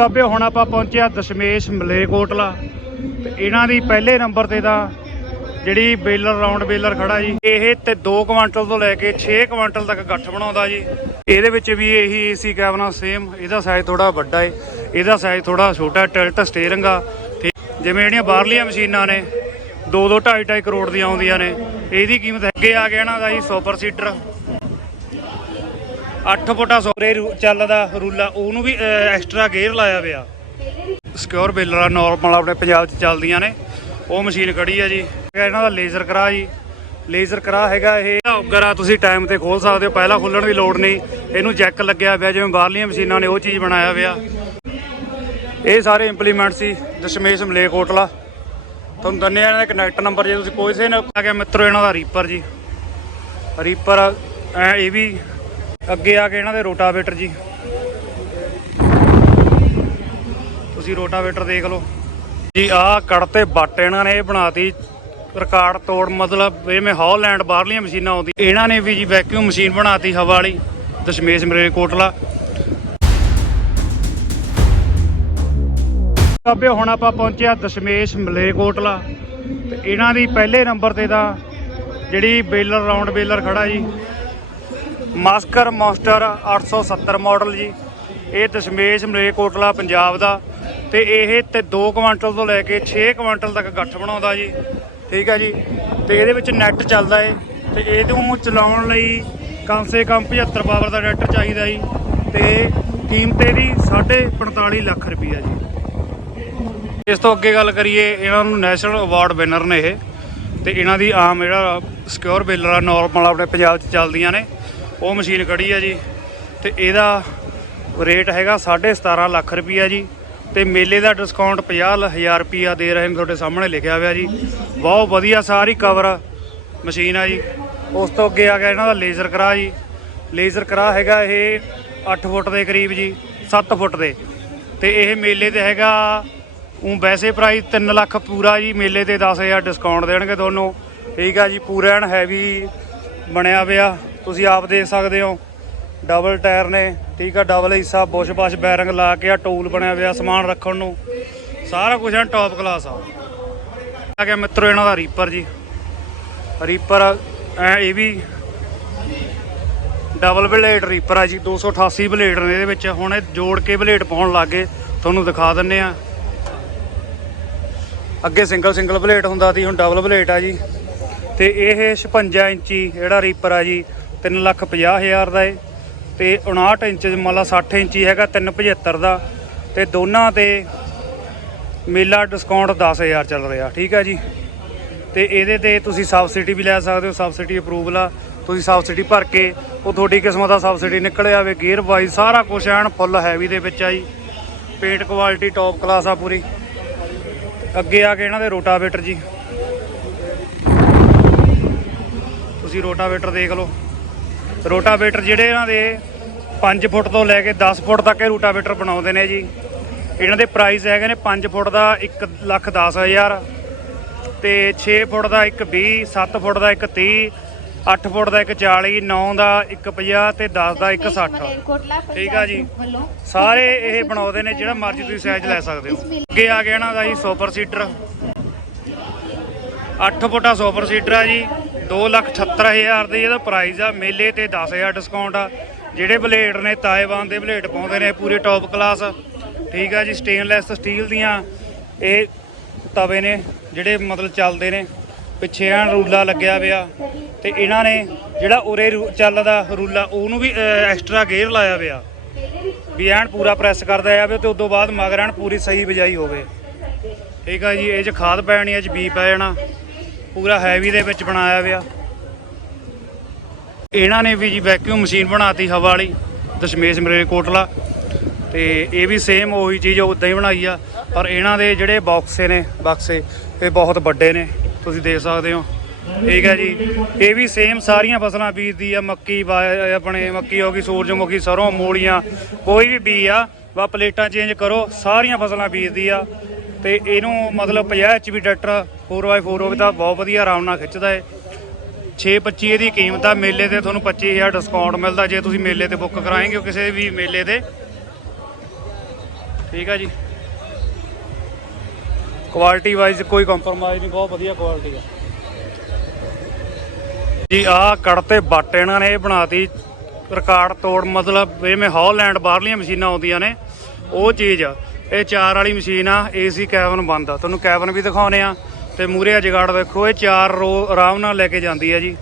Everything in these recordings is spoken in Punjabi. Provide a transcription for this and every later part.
ਬਾਬੇ, ਹੁਣ ਆਪਾਂ ਪਹੁੰਚਿਆ ਦਸ਼ਮੇਸ਼ ਮਲੇਕੋਟਲਾ ਤੇ ਇਹਨਾਂ ਦੀ ਪਹਿਲੇ ਨੰਬਰ ਤੇ ਤਾਂ ਜਿਹੜੀ ਬੇਲਰ, ਰਾਉਂਡ ਬੇਲਰ ਖੜਾ ਜੀ, ਇਹ ਤੇ 2 ਕੁਆਂਟਲ ਤੋਂ ਲੈ ਕੇ 6 ਕੁਆਂਟਲ ਤੱਕ ਗੱਠ ਬਣਾਉਂਦਾ ਜੀ। ਇਹਦੇ ਵਿੱਚ ਵੀ ਇਹੀ ਏਸੀ ਕੈਬਨਾ ਸੇਮ ਇਹਦਾ ਸਾਈਜ਼ ਥੋੜਾ ਵੱਡਾ ਏ, ਇਹਦਾ ਸਾਈਜ਼ ਥੋੜਾ ਛੋਟਾ ਟਿਲਟ ਸਟੀਅਰਿੰਗ ਆ। ਠੀਕ ਜਿਵੇਂ ਜਿਹੜੀਆਂ ਬਾਹਰਲੀਆਂ ਮਸ਼ੀਨਾਂ ਨੇ 2 2 2.5 2.5 ਕਰੋੜ ਦੀਆਂ ਆਉਂਦੀਆਂ ਨੇ, ਇਹਦੀ ਕੀਮਤ ਅੱਗੇ ਆ ਗਿਆ ਇਹਨਾਂ ਦਾ ਜੀ ਸੁਪਰ ਸੀਟਰ 8 ਫੁੱਟਾ ਸੋਰੇ ਚੱਲਦਾ ਰੂਲਾ, ਉਹਨੂੰ ਵੀ ਐਕਸਟਰਾ ਗੇਅਰ ਲਾਇਆ ਪਿਆ। ਸਿਕਿਉਰ ਬੇਲਰ ਨਾਰਮਲ ਆਪਣੇ ਪੰਜਾਬ 'ਚ ਚੱਲਦੀਆਂ ਨੇ। ਉਹ ਮਸ਼ੀਨ ਖੜੀ ਆ ਜੀ। ਇਹਨਾਂ ਦਾ ਲੇਜ਼ਰ ਕਰਾ ਜੀ। ਲੇਜ਼ਰ ਕਰਾ ਹੈਗਾ ਇਹ। ਔਗਰ ਤੁਸੀਂ ਟਾਈਮ ਤੇ ਖੋਲ ਸਕਦੇ ਹੋ। ਪਹਿਲਾਂ ਖੋਲਣ ਦੀ ਲੋੜ ਨਹੀਂ। ਇਹਨੂੰ ਜੈਕ ਲੱਗਿਆ ਪਿਆ, ਜਿਵੇਂ ਬਾਹਰਲੀਆਂ ਮਸ਼ੀਨਾਂ ਨੇ, ਉਹ ਚੀਜ਼ ਬਣਾਇਆ ਪਿਆ। ਇਹ ਸਾਰੇ ਇੰਪਲੀਮੈਂਟ ਸੀ, ਦਸ਼ਮੇਸ਼ ਮਲੇਕੋਟਲਾ ਤੁਹਾਨੂੰ ਦੰਨੇ ਇਹਨਾਂ ਦਾ ਕਨੈਕਟ ਨੰਬਰ ਜੇ ਤੁਸੀਂ ਕੋਈ ਸੇ ਨਾ ਆ ਗਿਆ ਮਿੱਤਰੋ, ਇਹਨਾਂ ਦਾ ਰੀਪਰ ਜੀ। ਰੀਪਰ ਐ ਇਹ ਵੀ ਅੱਗੇ ਆ ਕੇ ਇਹਨਾਂ ਦੇ ਰੋਟਾਵੇਟਰ ਜੀ। ਤੁਸੀਂ ਰੋਟਾਵੇਟਰ ਦੇਖ ਲਓ। ਜੀ ਆਹ ਕੜਤੇ ਬੱਟ ਇਹਨਾਂ ਨੇ ਇਹ ਬਣਾਤੀ। ਰਿਕਾਰਡ ਤੋੜ, ਮਤਲਬ ਜਿਵੇਂ ਹੌਲੈਂਡ ਬਾਹਰਲੀਆਂ ਮਸ਼ੀਨਾਂ ਆਉਂਦੀ ਇਹਨਾਂ ਨੇ ਵੀ ਜੀ ਵੈਕਿਊਮ ਮਸ਼ੀਨ ਬਣਾਤੀ ਹਵਾ ਵਾਲੀ, ਦਸ਼ਮੇਸ਼ ਮਰੇ ਕੋਟਲਾ। ਬਾਬੇ, ਹੁਣ ਆਪਾਂ ਪਹੁੰਚਿਆ ਦਸ਼ਮੇਸ਼ ਮਲੇਰਕੋਟਲਾ ਤੇ ਇਹਨਾਂ ਦੀ ਪਹਿਲੇ ਨੰਬਰ ਤੇ ਤਾਂ ਜਿਹੜੀ ਬੇਲਰ, ਰਾਉਂਡ ਬੇਲਰ ਖੜਾ ਜੀ। ਮਾਸਕਰ ਮੌਸਟਰ 870 ਮਾਡਲ ਜੀ। ਇਹ ਦਸ਼ਮੇਸ਼ ਮਲੇਕੋਟਲਾ ਪੰਜਾਬ ਦਾ। ਤੇ ਇਹ ਤੇ 2 ਕੁਆਂਟਲ ਤੋਂ ਲੈ ਕੇ 6 ਕੁਇੰਟਲ ਤੱਕ ਗੱਠ ਬਣਾਉਂਦਾ ਜੀ। ਠੀਕ ਹੈ ਜੀ। ਤੇ ਇਹਦੇ ਵਿੱਚ ਨੈਟ ਚੱਲਦਾ ਏ। ਤੇ ਇਹਨੂੰ ਚਲਾਉਣ ਲਈ ਕਮ ਸੇ ਕਮ 75 ਪਾਵਰ ਦਾ ਨੈਟ ਚਾਹੀਦਾ ਜੀ। ਤੇ ਕੀਮਤ ਇਹਦੀ 45 ਲੱਖ ਰੁਪਈਆ ਜੀ। ਇਸ ਤੋਂ ਅੱਗੇ ਗੱਲ ਕਰੀਏ, ਇਹਨਾਂ ਨੂੰ ਨੈਸ਼ਨਲ ਅਵਾਰਡ ਵਿਨਰ ਨੇ ਇਹ। ਤੇ ਇਹਨਾਂ ਦੀ ਆਮ ਜਿਹੜਾ ਸਿਕਿਉਰ ਬੇਲਰ ਆ ਨੋਰਮਲ ਆਪਣੇ ਪੰਜਾਬ 'ਚ ਚੱਲਦੀਆਂ ਨੇ। ਉਹ ਮਸ਼ੀਨ ਖੜੀ ਆ ਜੀ ਤੇ ਇਹਦਾ ਰੇਟ ਹੈਗਾ 17.5 ਲੱਖ ਰੁਪਈਆ ਜੀ ਤੇ ਮੇਲੇ ਦਾ ਡਿਸਕਾਊਂਟ 50000 ਰੁਪਈਆ ਦੇ ਰਹੇ ਨੇ ਤੁਹਾਡੇ ਸਾਹਮਣੇ ਲਿਖਿਆ ਹੋਇਆ ਜੀ। ਬਹੁਤ ਵਧੀਆ ਸਾਰੀ ਕਵਰ ਮਸ਼ੀਨ ਆ ਜੀ। ਉਸ ਤੋਂ ਅੱਗੇ ਆ ਗਿਆ ਇਹਨਾਂ ਦਾ ਲੇਜ਼ਰ ਕਰਾ ਜੀ। ਲੇਜ਼ਰ ਕਰਾ ਹੈਗਾ ਇਹ 8 ਫੁੱਟ ਦੇ ਕਰੀਬ ਜੀ 7 ਫੁੱਟ ਦੇ। ਤੇ ਇਹ ਮੇਲੇ ਤੇ ਹੈਗਾ ਉਹ ਵੈਸੇ ਪ੍ਰਾਈਸ 3 ਲੱਖ ਪੂਰਾ ਜੀ, ਮੇਲੇ ਤੇ 10000 ਡਿਸਕਾਊਂਟ ਦੇਣਗੇ ਤੁਹਾਨੂੰ ਠੀਕ ਆ ਜੀ, ਪੂਰਾ ਐਨ ਹੈਵੀ ਬਣਿਆ ਪਿਆ। ਤੁਸੀਂ ਆਪ ਦੇਖ ਸਕਦੇ ਹੋ ਡਬਲ ਟਾਇਰ ਨੇ, ਠੀਕ ਆ ਡਬਲ ਹਿੱਸਾ ਬੁਸ਼ ਬਸ਼ ਬੈਰਿੰਗ ਲਾ ਕੇ ਆ, ਟੂਲ ਬਣਿਆ ਹੋਇਆ, ਸਮਾਨ ਰੱਖਣ ਨੂੰ। ਸਾਰਾ ਕੁਝ ਐਨ ਟੌਪ ਕਲਾਸ ਆ। ਆ ਗਿਆ ਮਿੱਤਰੋ ਇਹਨਾਂ ਦਾ ਰੀਪਰ ਜੀ। ਰੀਪਰ ਐ ਇਹ ਵੀ ਡਬਲ ਬਲੇਡ ਰੀਪਰ ਆ ਜੀ 288 ਬਲੇਡ ਨੇ ਇਹਦੇ ਵਿੱਚ। ਹੁਣ ਇਹ ਜੋੜ ਕੇ ਬਲੇਡ ਪਾਉਣ ਲੱਗੇ ਤੁਹਾਨੂੰ ਦਿਖਾ ਦਿੰਨੇ ਆ। ਅੱਗੇ ਸਿੰਗਲ ਸਿੰਗਲ ਬਲੇਡ ਹੁੰਦਾ ਸੀ, ਹੁਣ ਡਬਲ ਬਲੇਡ ਆ ਜੀ। ਤੇ ਇਹ 56 ਇੰਚੀ ਜਿਹੜਾ ਰੀਪਰ ਆ ਜੀ 350000 ਦਾ ਏ ਤੇ 59 ਇੰਚ ਮੰਨ ਲਾ 60 ਇੰਚੀ ਹੈਗਾ 375 ਦਾ ਤੇ ਦੋਨਾਂ ਤੇ ਮੇਲਾ ਡਿਸਕਾਊਂਟ 10000 ਚੱਲ ਰਿਹਾ, ਠੀਕ ਆ ਜੀ। ਤੇ ਇਹਦੇ ਤੇ ਤੁਸੀਂ ਸਬਸਿਡੀ ਵੀ ਲੈ ਸਕਦੇ ਹੋ ਸਬਸਿਡੀ ਅਪਰੂਵਲ ਆ। ਤੁਸੀਂ ਸਬਸਿਡੀ ਭਰ ਕੇ ਉਹ ਤੁਹਾਡੀ ਕਿਸਮਤ ਦਾ ਸਬਸਿਡੀ ਨਿਕਲ ਆਵੇ ਗੇਅਰ ਵਾਈਜ਼ ਸਾਰਾ ਕੁਝ ਐਨ ਫੁੱਲ ਹੈਵੀ ਦੇ ਵਿੱਚ ਆ ਜੀ। ਪੇਂਟ ਕੁਆਲਿਟੀ ਟੌਪ ਕਲਾਸ ਆ ਪੂਰੀ। ਅੱਗੇ ਆ ਕੇ ਇਹਨਾਂ ਦੇ ਰੋਟਾਵੇਟਰ ਜੀ। ਤੁਸੀਂ ਰੋਟਾਵੇਟਰ ਦੇਖ ਲਓ। ਰੋਟਾਵੇਟਰ ਜਿਹੜੇ ਇਹਨਾਂ ਦੇ 5 ਫੁੱਟ ਤੋਂ ਲੈ ਕੇ 10 ਫੁੱਟ ਤੱਕ ਇਹ ਰੋਟਾਵੇਟਰ ਬਣਾਉਂਦੇ ਨੇ ਜੀ। ਇਹਨਾਂ ਦੇ ਪ੍ਰਾਈਸ ਹੈਗੇ ਨੇ 5 ਫੁੱਟ ਦਾ 1 ਲੱਖ 10 ਹਜ਼ਾਰ ਤੇ 6 ਫੁੱਟ ਦਾ ਇੱਕ 20 7 ਫੁੱਟ ਦਾ ਇੱਕ 30 8 ਫੁੱਟ ਦਾ ਇੱਕ 40 9 ਦਾ ਇੱਕ 50 ਤੇ 10 ਦਾ ਇੱਕ 60 ਠੀਕ ਆ ਜੀ। ਸਾਰੇ ਇਹ ਬਣਾਉਂਦੇ ਨੇ, ਜਿਹੜਾ ਮਰਜ਼ੀ ਤੁਸੀਂ ਸਾਈਜ਼ ਲੈ ਸਕਦੇ ਹੋ। ਅੱਗੇ ਆ ਗਿਆ ਇਹਨਾਂ ਦਾ ਜੀ ਸੁਪਰ ਸੀਟਰ 8 ਫੁੱਟਾ ਸੁਪਰ ਸੀਟਰ ਆ ਜੀ 278000 ਦੀ ਇਹਦਾ ਪ੍ਰਾਈਸ ਆ, ਮੇਲੇ ਤੇ 10000 ਡਿਸਕਾਊਂਟ ਆ। ਜਿਹੜੇ ਬਲੇਡ ਨੇ ਤਾਇਵਾਨ ਦੇ ਬਲੇਡ ਪਾਉਂਦੇ ਨੇ ਪੂਰੇ ਟੌਪ ਕਲਾਸ ਠੀਕ ਆ ਜੀ ਸਟੇਨਲੈਸ ਸਟੀਲ ਦੀਆਂ। ਇਹ ਤਵੇ ਨੇ, ਜਿਹੜੇ ਮਤਲਬ ਚੱਲਦੇ ਨੇ। ਪਿੱਛੇ ਐਨ ਰੂਲਾ ਲੱਗਿਆ ਪਿਆ। ਤੇ ਇਹਨਾਂ ਨੇ ਜਿਹੜਾ ਉਰੇ ਰੂ- ਚੱਲਦਾ ਰੂਲਾ, ਉਹਨੂੰ ਵੀ ਐਕਸਟਰਾ ਗੇਅਰ ਲਾਇਆ ਪਿਆ। ਵੀ ਐਨ ਪੂਰਾ ਪ੍ਰੈਸ ਕਰਦਾ ਜਾਵੇ ਤੇ ਉਦੋਂ ਬਾਅਦ ਮਗਰ ਐਨ ਪੂਰੀ ਸਹੀ ਬਜਾਈ ਹੋਵੇ। ਠੀਕ ਆ ਜੀ, ਇਹ ਚ ਖਾਦ ਪੈਣੀ ਹੈ ਚ ਬੀ ਪੈ ਜਾਣਾ। ਪੂਰਾ ਹੈਵੀ ਦੇ ਵਿੱਚ ਬਣਾਇਆ ਪਿਆ। ਇਹਨਾਂ ਨੇ ਵੀ ਜੀ ਵੈਕਿਊਮ ਮਸ਼ੀਨ ਬਣਾਤੀ ਹਵਾ ਵਾਲੀ, ਦਸ਼ਮੇਸ਼ ਮਰੇ ਕੋਟਲਾ। ਤੇ ਇਹ ਵੀ ਸੇਮ ਉਹੀ ਚੀਜ਼ ਉਦਾਂ ਹੀ ਬਣਾਈ ਆ। ਪਰ ਇਹਨਾਂ ਦੇ ਜਿਹੜੇ ਬਾਕਸੇ ਨੇ ਬਾਕਸੇ ਇਹ ਬਹੁਤ ਵੱਡੇ ਨੇ। ਤੁਸੀਂ ਦੇਖ ਸਕਦੇ ਹੋ। ਠੀਕ ਹੈ ਜੀ। ਇਹ ਵੀ ਸੇਮ ਸਾਰੀਆਂ ਫਸਲਾਂ ਬੀਜਦੀ ਆ, ਮੱਕੀ ਵਾ- ਆਪਣੇ ਮੱਕੀ ਹੋ ਗਈ ਸੂਰਜਮੁਖੀ ਸਰੋਂ, ਮੂਲੀਆਂ, ਕੋਈ ਵੀ ਬੀ ਆ ਵਾ ਪਲੇਟਾਂ ਚੇਂਜ ਕਰੋ, ਸਾਰੀਆਂ ਫਸਲਾਂ ਬੀਜਦੀ ਆ। ਤੇ ਇਹਨੂੰ ਮਤਲਬ 50 ਐਚਪੀ ਟਰੈਕਟਰ 4x4 ਹੋਵੇ ਤਾਂ ਬਹੁਤ ਵਧੀਆ ਆਰਾਮ ਨਾਲ ਖਿੱਚਦਾ ਏ। 625 ਇਹਦੀ ਕੀਮਤ ਆ, ਮੇਲੇ ਤੇ ਤੁਹਾਨੂੰ 25000 ਡਿਸਕਾਊਂਟ ਮਿਲਦਾ, ਜੇ ਤੁਸੀਂ ਮੇਲੇ ਤੇ ਬੁੱਕ ਕਰਾਏਗੇ ਕਿਸੇ ਵੀ ਮੇਲੇ ਤੇ। ਠੀਕ ਆ ਜੀ। ਕੁਆਲਿਟੀ ਵਾਈਜ਼ ਕੋਈ ਕੰਪਰੋਮਾਈਜ਼ ਨਹੀਂ, ਬਹੁਤ ਵਧੀਆ ਕੁਆਲਿਟੀ ਆ। ਜੀ, ਆਹ ਕੜਤੇ ਬੱਟ ਇਹਨਾਂ ਨੇ ਇਹ ਬਣਾਤੀ। ਰਿਕਾਰਡ ਤੋੜ, ਮਤਲਬ ਜਿਵੇਂ ਹੌਲੈਂਡ ਬਾਹਰਲੀਆਂ ਮਸ਼ੀਨਾਂ ਆਉਂਦੀਆਂ ਨੇ, ਉਹ ਚੀਜ਼ ਆ। ਇਹ ਚਾਰ ਵਾਲੀ ਮਸ਼ੀਨ ਆ ਏਸੀ ਕੈਬਨ ਬੰਦ ਆ। ਤੁਹਾਨੂੰ ਕੈਬਨ ਵੀ ਦਿਖਾਉਨੇ ਆ। ਤੇ ਮੂਰੇ ਆ ਜਗਾੜ ਵੇਖੋ, ਇਹ ਚਾਰ ਰੋ ਆਰਾਮ ਨਾਲ ਲੈ ਕੇ ਜਾਂਦੀ ਹੈ ਜੀ।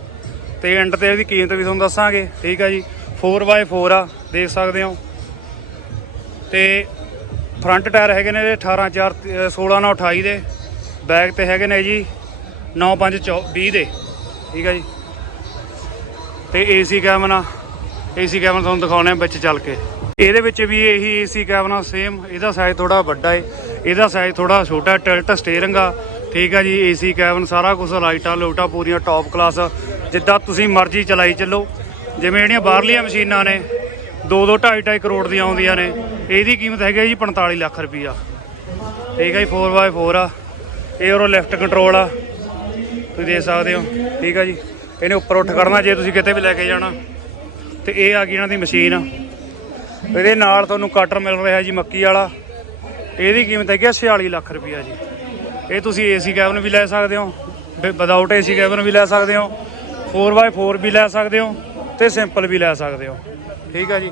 ਤੇ ਐਂਡ ਤੇ ਇਹਦੀ ਕੀਮਤ ਵੀ ਤੁਹਾਨੂੰ ਦੱਸਾਂਗੇ, ਠੀਕ ਆ ਜੀ? 4x4 ਆ, ਦੇਖ ਸਕਦੇ ਹੋ। ਤੇ ਫਰੰਟ ਟਾਇਰ ਹੈਗੇ ਨੇ ਇਹਦੇ 18 4 16 ਨਾਲ 28 ਦੇ। ਬੈਕ ਤੇ ਹੈਗੇ ਨੇ ਜੀ 9 5 20 ਦੇ। ਠੀਕ ਆ ਜੀ? ਤੇ ਏਸੀ ਕੈਬਨ ਆ ਏਸੀ ਕੈਬਨ ਤੁਹਾਨੂੰ ਦਿਖਾਉਣੇ ਆ ਵਿੱਚ ਚੱਲ ਕੇ। ਇਹਦੇ ਵਿੱਚ ਵੀ ਇਹੀ ਏਸੀ ਕੈਬਨ ਆ ਸੇਮ ਇਹਦਾ ਸਾਈਜ਼ ਥੋੜਾ ਵੱਡਾ ਏ। ਇਹਦਾ ਸਾਈਜ਼ ਥੋੜਾ ਛੋਟਾ ਟਿਲਟ ਸਟੀਅਰਿੰਗ ਆ। ਠੀਕ ਆ ਜੀ ਏਸੀ ਕੈਬਨ ਸਾਰਾ ਕੁਝ ਲਾਈਟਾਂ ਲੋਟਾਂ ਪੂਰੀਆਂ ਟੌਪ ਕਲਾਸ ਜਿੱਦਾਂ ਤੁਸੀਂ ਮਰਜ਼ੀ ਚਲਾਈ ਚੱਲੋ। ਜਿਵੇਂ ਜਿਹੜੀਆਂ ਬਾਹਰਲੀਆਂ ਮਸ਼ੀਨਾਂ ਨੇ 2-2 2.5 ਕਰੋੜ ਦੀਆਂ ਆਉਂਦੀਆਂ ਨੇ, ਇਹਦੀ ਕੀਮਤ ਹੈਗੀ ਆ ਜੀ 45 ਲੱਖ ਰੁਪਈਆ। ਠੀਕ ਆ ਜੀ 4x4 ਆ। ਇਹ ਉਹਰੋਂ ਲੈਫਟ ਕੰਟਰੋਲ ਆ। ਤੁਸੀਂ ਦੇਖ ਸਕਦੇ ਹੋ। ਠੀਕ ਆ ਜੀ, ਇਹਨੇ ਉੱਪਰ ਉੱਠ ਕਰਨਾ ਜੇ ਤੁਸੀਂ ਕਿਤੇ ਵੀ ਲੈ ਕੇ ਜਾਣਾ। ਤੇ ਇਹ ਆ ਗਈ ਇਹਨਾਂ ਦੀ ਮਸ਼ੀਨ। ਇਹਦੇ ਨਾਲ ਤੁਹਾਨੂੰ ਕਟਰ ਮਿਲ ਰਿਹਾ ਜੀ ਮੱਕੀ ਵਾਲਾ। ਇਹਦੀ ਕੀਮਤ ਹੈਗੀ ਆ 46 ਲੱਖ ਰੁਪਈਆ ਜੀ। ਇਹ ਤੁਸੀਂ ਏਸੀ ਕੈਬਨ ਵੀ ਲੈ ਸਕਦੇ ਹੋ ਵਿਦਆਊਟ ਏਸੀ ਕੈਬਨ ਵੀ ਲੈ ਸਕਦੇ ਹੋ 4x4 ਵੀ ਲੈ ਸਕਦੇ ਹੋ ਤੇ ਸਿੰਪਲ ਵੀ ਲੈ ਸਕਦੇ ਹੋ। ਠੀਕ ਆ ਜੀ।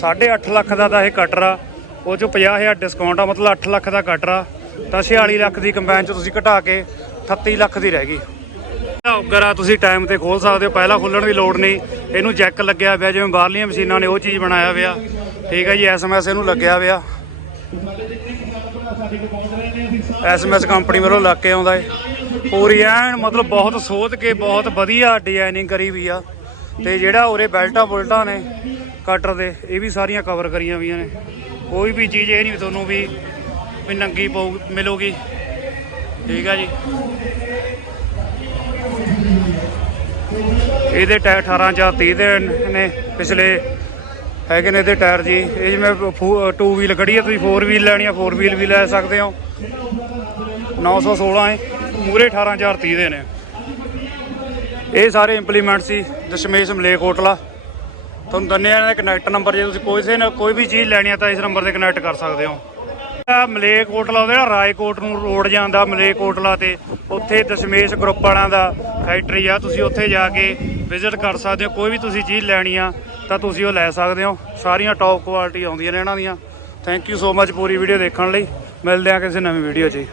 8.5 ਲੱਖ ਦਾ ਤਾਂ ਇਹ ਕਟਰ ਆ। ਉਹ ਚੋਂ 50000 ਡਿਸਕਾਊਂਟ ਆ, ਮਤਲਬ 8 ਲੱਖ ਦਾ ਕਟਰ ਆ। ਤਾਂ 46 ਲੱਖ ਦੀ ਕੰਬਾਈਨ ਚ ਤੁਸੀਂ ਘਟਾ ਕੇ 38 ਲੱਖ ਦੀ ਰਹਿ ਗਈ। ਔਗਰ ਆ, ਤੁਸੀਂ ਟਾਈਮ ਤੇ ਖੋਲ ਸਕਦੇ ਹੋ। ਪਹਿਲਾਂ ਖੋਲਣ ਦੀ ਲੋੜ ਨਹੀਂ। ਇਹਨੂੰ ਜੈਕ ਲੱਗਿਆ ਪਿਆ, ਜਿਵੇਂ ਬਾਹਰਲੀਆਂ ਮਸ਼ੀਨਾਂ ਨੇ ਉਹ ਚੀਜ਼ ਬਣਾਇਆ ਪਿਆ। ਠੀਕ ਹੈ ਜੀ ਐਸਐਮਐਸ ਇਹਨੂੰ ਲੱਗਿਆ ਪਿਆ। ਐਸਐਮਐਸ ਕੰਪਨੀ ਵੱਲੋਂ ਲੱਗ ਕੇ ਆਉਂਦਾ ਏ। ਪੂਰੀ ਐਨ ਮਤਲਬ ਬਹੁਤ ਸੋਧ ਕੇ ਬਹੁਤ ਵਧੀਆ ਡਿਜ਼ਾਈਨਿੰਗ ਕਰੀ ਵੀ ਆ। ਤੇ ਜਿਹੜਾ ਉਰੇ ਬੈਲਟਾਂ ਬੁਲਟਾਂ ਨੇ ਕਟਰ ਦੇ, ਇਹ ਵੀ ਸਾਰੀਆਂ ਕਵਰ ਕਰੀਆਂ ਵੀਆਂ ਨੇ। ਕੋਈ ਵੀ ਚੀਜ਼ ਇਹ ਨਹੀਂ ਵੀ ਤੁਹਾਨੂੰ ਵੀ ਵੀ ਨੰਗੀ ਪਊ, ਮਿਲੂਗੀ। ਠੀਕ ਆ ਜੀ। ਇਹਦੇ ਟਾਇਰ 18 ਜਾਂ 30 ਦੇ ਨੇ ਪਿਛਲੇ। ਹੈਗੇ ਨੇ ਇਹਦੇ ਟਾਇਰ ਜੀ। ਇਹ ਜਿਵੇਂ 2 ਵੀਲ ਖੜੀ ਆ, ਤੁਸੀਂ 4 ਵੀਲ ਲੈਣੀ ਆ 4 ਵੀਲ ਵੀ ਲੈ ਸਕਦੇ ਹੋ। 916 ਹੈ ਮੂਰੇ 18 ਜਾਂ 30 ਦੇ ਨੇ। ਇਹ ਸਾਰੇ ਇੰਪਲੀਮੈਂਟ ਸੀ, ਦਸ਼ਮੇਸ਼ ਮਲੇਕ ਹੋਟਲਾ ਤੁਹਾਨੂੰ ਦੰਨੇ ਦਾ ਕਨੈਕਟ ਨੰਬਰ ਜੇ ਤੁਸੀਂ ਕੋਈ ਨਾ ਕੋਈ ਵੀ ਚੀਜ਼ ਲੈਣੀ ਆ ਤਾਂ ਇਸ ਨੰਬਰ ਤੇ ਕਨੈਕਟ ਕਰ ਸਕਦੇ ਹੋ। ਆ ਮਲੇਕੋਟਲਾ ਉਹਦਾ ਜਿਹੜਾ ਰਾਏਕੋਟ ਨੂੰ ਰੋਡ ਜਾਂਦਾ ਮਲੇਕ ਹੋਟਲਾ ਤੇ, ਉੱਥੇ ਦਸ਼ਮੇਸ਼ ਗਰੁੱਪ ਵਾਲਿਆਂ ਦਾ ਫੈਕਟਰੀ ਆ। ਤੁਸੀਂ ਉੱਥੇ ਜਾ ਕੇ ਵਿਜ਼ਿਟ ਕਰ ਸਕਦੇ ਹੋ। ਕੋਈ ਵੀ ਤੁਸੀਂ ਚੀਜ਼ ਲੈਣੀ ਆ, ਤਾਂ ਤੁਸੀਂ ਉਹ ਲੈ ਸਕਦੇ ਹੋ। ਸਾਰੀਆਂ ਟੌਪ ਕੁਆਲਿਟੀ ਆਉਂਦੀਆਂ ਨੇ ਇਹਨਾਂ ਦੀਆਂ। ਥੈਂਕ ਯੂ ਸੋ ਮੱਚ ਪੂਰੀ ਵੀਡੀਓ ਦੇਖਣ ਲਈ। ਮਿਲਦੇ ਆ ਕਿਸੇ ਨਵੀਂ ਵੀਡੀਓ 'ਚ। ਜੀ